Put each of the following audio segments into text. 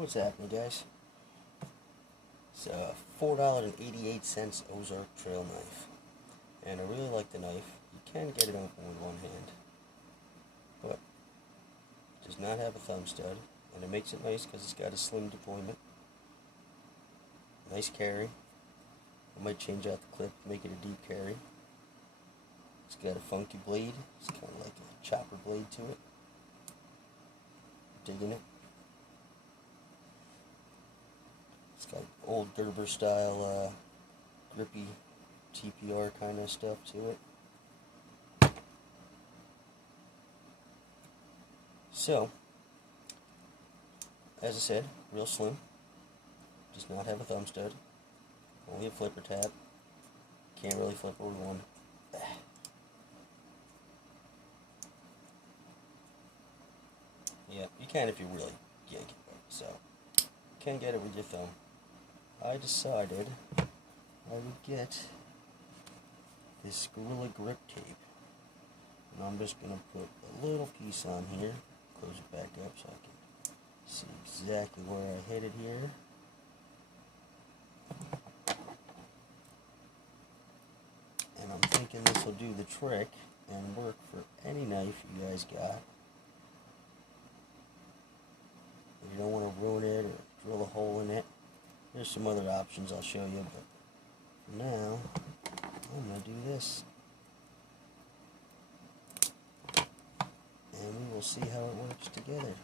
What's happening, guys? It's a $4.88 Ozark Trail knife, and I really like the knife. You can get it open with one hand, but it does not have a thumb stud, and it makes it nice because it's got a slim deployment. Nice carry. I might change out the clip, make it a deep carry. It's got a funky blade. It's kind of like a chopper blade to it. Digging it. It's got old Gerber style grippy TPR kind of stuff to it. So, as I said, real slim. Does not have a thumb stud. Only a flipper tab. Can't really flip it with one. Yeah, you can if you really yank it. So, you can get it with your thumb. I decided I would get this Gorilla Grip Tape. And I'm just going to put a little piece on here. Close it back up so I can see exactly where I hit it here. And I'm thinking this will do the trick and work for any knife you guys got. If you don't want to ruin it or drill a hole in it, there's some other options I'll show you, but for now, I'm going to do this. And we will see how it works together.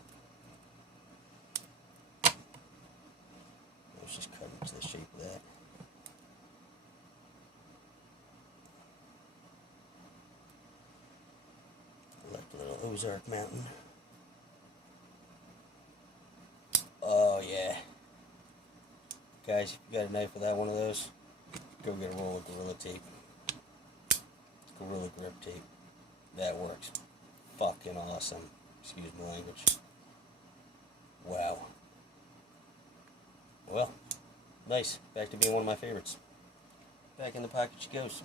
Let's just cut into the shape of that. Like the little Ozark Mountain. Oh yeah. Guys, if you got a knife without one of those, go get a roll of Gorilla Tape. Gorilla Grip Tape. That works fucking awesome. Excuse my language. Wow. Well, nice. Back to being one of my favorites. Back in the pocket she goes.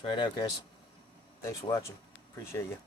Try it out, guys. Thanks for watching. Appreciate you.